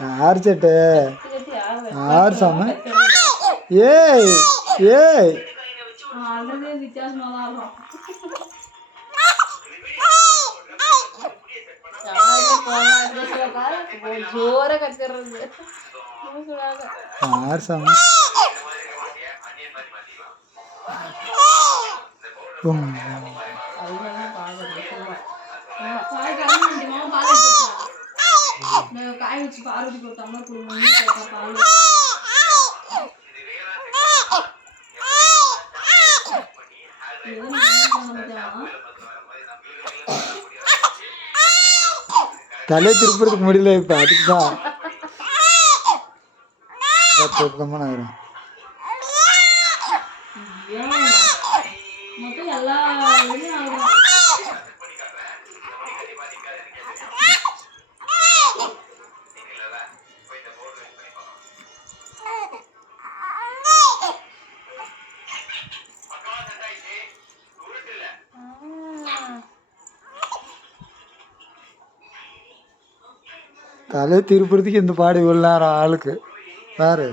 யார் சட்டு யார் சாமி? ஏய் ஏய் ஜோர கத்துறது யார் சாமி? காய வச்சு பார்வதிக்கு ஒரு டம்ளர் கொடுங்க. தலையை திருப்புறதுக்கு முடியல இப்போ, அதுக்கு தான் ஆயிரும். மொத்தம் எல்லா தலையை திருப்புறதுக்கு இந்த பாடு இவ்வளோ நேரம் ஆளுக்கு பாரு.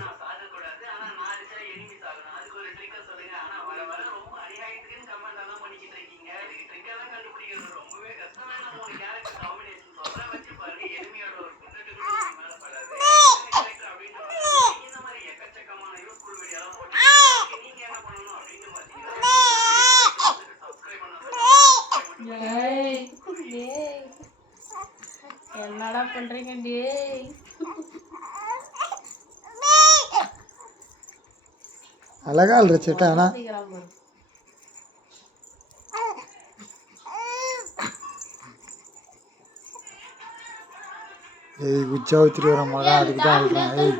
என்னடா பண்றீங்க டேய்? அழகா இல்ல ஆனா ஏய் குச்சாவத்திரி வர மகன் அதுக்கு தான் அழுறான். ஏய்